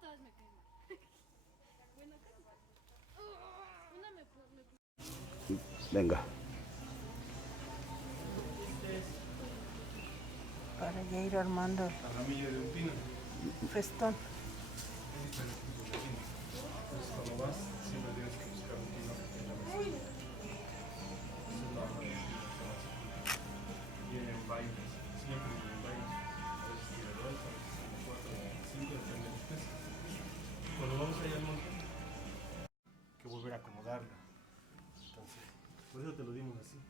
todas me caen mal. Bueno, casi todas. Una me Venga. Para ya ir armando el La ramilla de un pino. festón. Hay diferentes tipos de pino. Entonces cuando vas, siempre tienes que buscar un pino que tenga mezcla. Esa es la hoja de pino que vas a poner. Vienen vainas, siempre vienen vainas. A veces tiene dos, a veces tiene cuatro, a veces cinco, depende de la especie. Cuando vamos allá al monte, hay que volver a acomodarla. Entonces, por eso te lo dimos así.